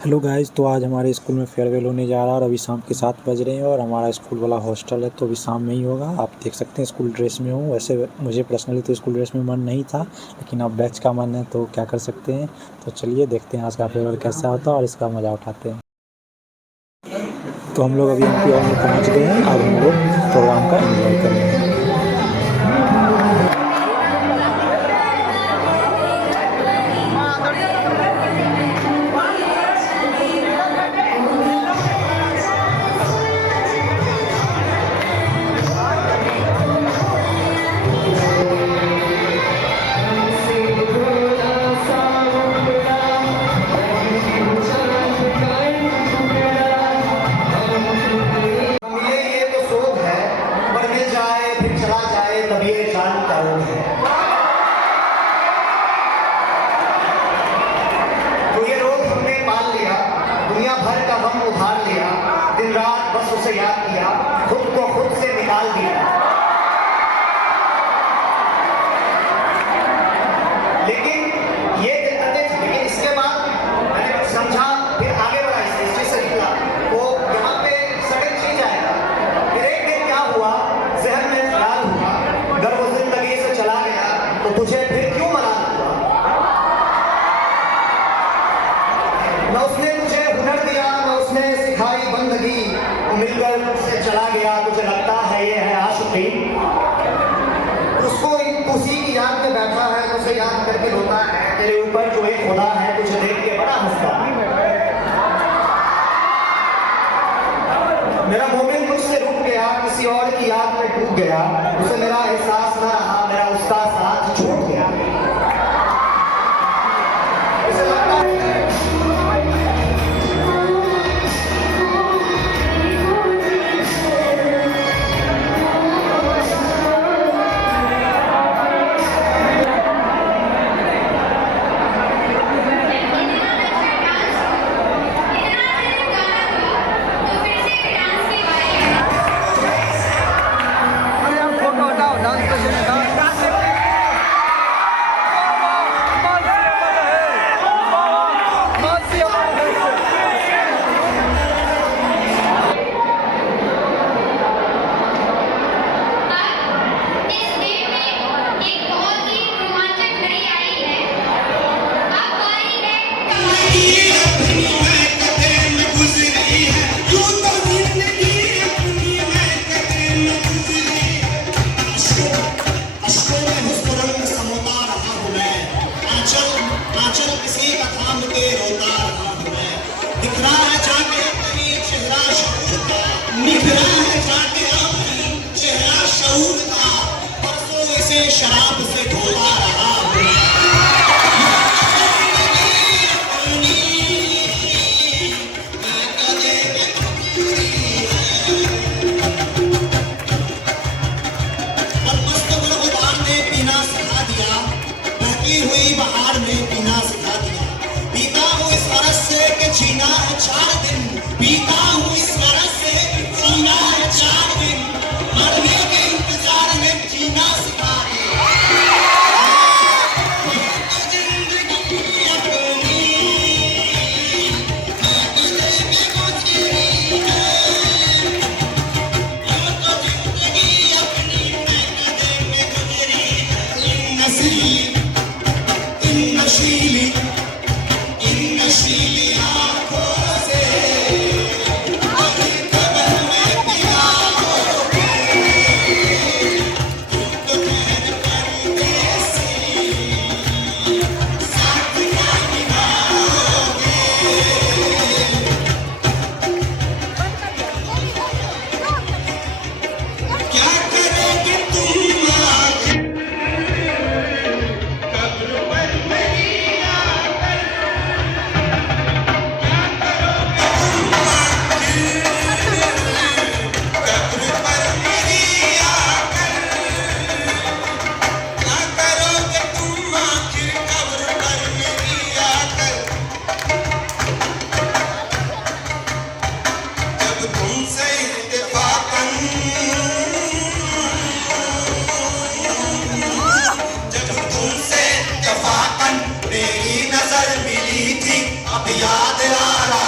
Hello guys, तो आज हमारे स्कूल में फेयरवेल होने जा रहा है और अभी शाम के 7 बज रहे हैं और हमारा स्कूल वाला हॉस्टल है तो अभी शाम में ही होगा। आप देख सकते हैं स्कूल ड्रेस में हूँ। वैसे मुझे पर्सनली तो स्कूल ड्रेस में मन नहीं था, लेकिन अब बैच का मन है तो क्या कर सकते हैं। तो चलिए देखते हैं आज का फेयरवेल कैसा होता है और इसका मज़ा उठाते हैं। तो हम लोग अभी एमपी हॉल में पहुँच गए हैं। अब हम लोग प्रोग्राम का एंजॉय करेंगे। दुनिया भर का गम उधार लिया, दिन रात बस उसे याद किया, खुद को खुद से निकाल दिया। लेकिन ये लेकिन इसके बाद मैंने कुछ समझा, फिर आगे बढ़ा, इस दृष्टि से निकला। तो यहाँ पे सडन चीज आएगा। फिर एक दिन क्या हुआ, जहन में ख्याल हुआ, अगर वो जिंदगी से चला गया तो तुझे फिर क्यों मना दूंगा। न उसने तुझे हुनर दिया, न उसने सिखाई बंदगी, मिलकर तुझसे चला गया, तुझे लगता है ये है आशिकी। उसको उसी की याद में बैठा है, उसे याद करके रोता है, तेरे ऊपर जो एक खुदा है तुझे देख के बड़ा हंसता है। मेरा मोमिन मुझसे रुक गया, किसी और की याद में डूब गया, उसे मेरा एहसास न रहा, मेरा उसका साथ छूट गया। उसे लगता है शराब से धोता रहा। पीना सिखा दिया, बहती हुई बहार में पीना सिखा दिया। पीता हूँ इस तरह से कि जीना है 4 दिन, पीता हूँ इस तरह से जीना है 4 दिन, मरने के इंतजार में जीना सिखा दिया। याद आ रहा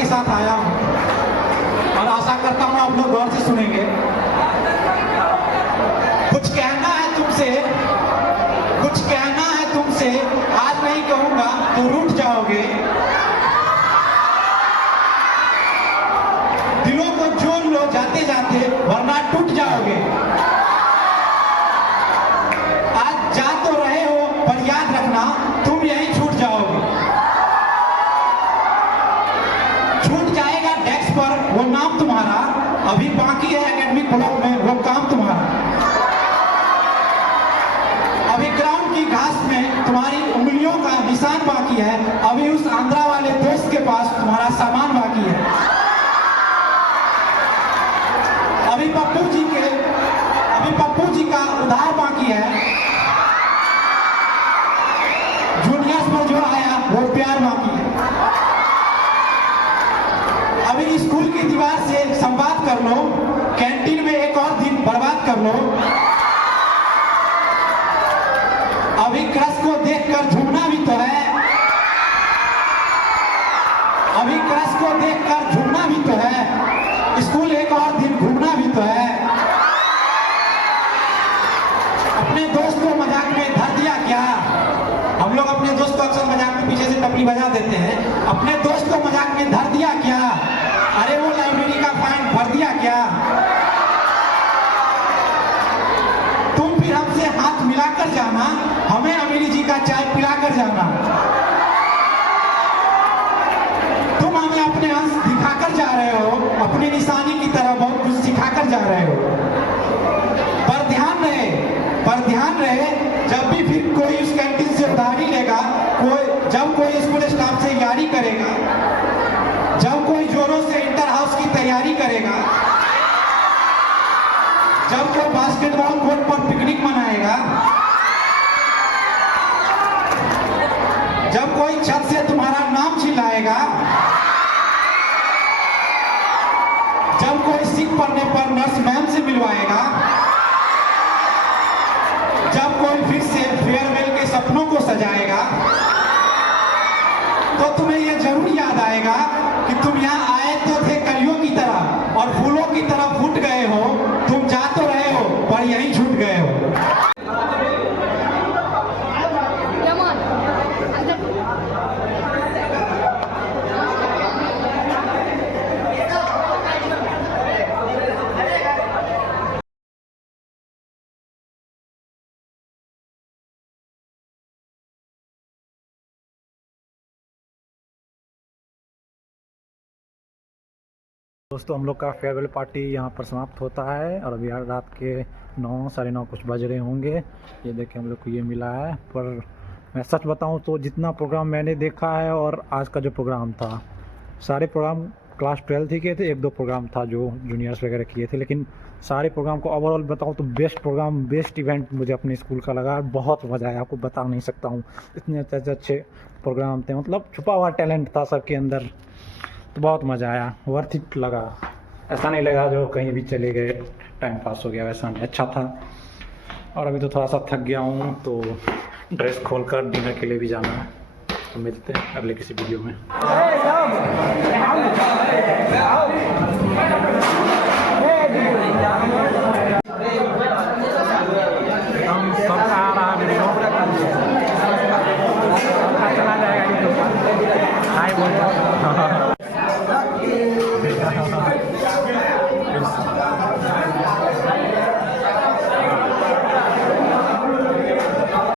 के साथ आया हूँ और आशा करता हूँ आप लोग गौर से सुनेंगे। कुछ कहना है तुमसे, कुछ कहना है तुमसे, आज नहीं कहूँगा तो रूठ जाओगे। दिलों को जोड़ लो जाते जाते वरना टूट जाओगे। आज जा तो रहे हो पर याद रखना तुम यहीं छूट जाओगे। छूट जाएगा डेस्क पर वो नाम तुम्हारा, अभी बाकी है एकेडमिक ब्लॉक में वो काम तुम्हारा। अभी ग्राउंड की घास में तुम्हारी उंगलियों का निशान बाकी है, अभी उस आंध्रा वाले दोस्त के पास तुम्हारा सामान बाकी है। अभी पप्पू जी का उधार बाकी है। जूनियर्स पर जो आया वो प्यार बाकी है। अभी स्कूल की दीवार से संवाद कर लो, कैंटीन में एक और दिन बर्बाद कर लो। अभी क्रश को देखकर झूमना भी तो है, अभी क्रश को देखकर झूमना भी तो है। स्कूल एक और दिन घूमना भी तो है। अपने दोस्त को मजाक में धर दिया क्या? हम लोग अपने दोस्त को अक्सर मजाक में पीछे से टपली बजा देते हैं। अपने दोस्त को मजाक में धर दिया क्या? अरे वो लाइब्रेरी का फाइन भर दिया क्या? तुम फिर हमसे हाथ मिलाकर जाना, हमें अमीरी जी का चाय पिलाकर जाना। तुम हमें अपने अंश दिखाकर जा रहे हो, अपनी निशानी की तरह बहुत कुछ सिखाकर जा रहे हो। पर ध्यान रहे जब भी फिर कोई उस कैंटीन से उधारी लेगा, जब कोई स्कूल स्टाफ से यारी करेगा, जब कोई जोरों से इंटर हाउस की तैयारी करेगा, जब कोई बास्केटबॉल कोर्ट पर पिकनिक मनाएगा, जब कोई छत से तुम्हारा नाम चिल्लाएगा, जब कोई सिक पड़ने पर नर्स मैम से मिलवाएगा, जब कोई फिर से फेयरवेल के सपनों को सजाएगा, तो तुम्हें यह जरूर याद आएगा कि तुम यहाँ आए तो थे कलियों की तरह और फूलों की तरह फूट गए हो। तुम जा तो रहे हो पर यहीं छूट गए हो। दोस्तों हम लोग का फेयरवेल पार्टी यहाँ पर समाप्त होता है और अभी रात के 9 साढ़े 9 कुछ बज रहे होंगे। ये देखिए हम लोग को ये मिला है। पर मैं सच बताऊँ तो जितना प्रोग्राम मैंने देखा है और आज का जो प्रोग्राम था, सारे प्रोग्राम क्लास 12 ही किए थे। 1-2 प्रोग्राम था जो जूनियर्स वगैरह किए थे, लेकिन सारे प्रोग्राम को ओवरऑल बताऊँ तो बेस्ट प्रोग्राम, बेस्ट इवेंट मुझे अपने स्कूल का लगा। बहुत मज़ा आया, आपको बता नहीं सकता हूँ। इतने अच्छे अच्छे प्रोग्राम थे, मतलब छुपा हुआ टैलेंट था सबके अंदर। तो बहुत मज़ा आया, वर्थ इट लगा। ऐसा नहीं लगा जो कहीं भी चले गए टाइम पास हो गया, वैसा नहीं, अच्छा था। और अभी तो थोड़ा सा थक गया हूँ तो ड्रेस खोलकर डिनर के लिए भी जाना है। तो मिलते हैं अगले किसी वीडियो में। चला जाएगा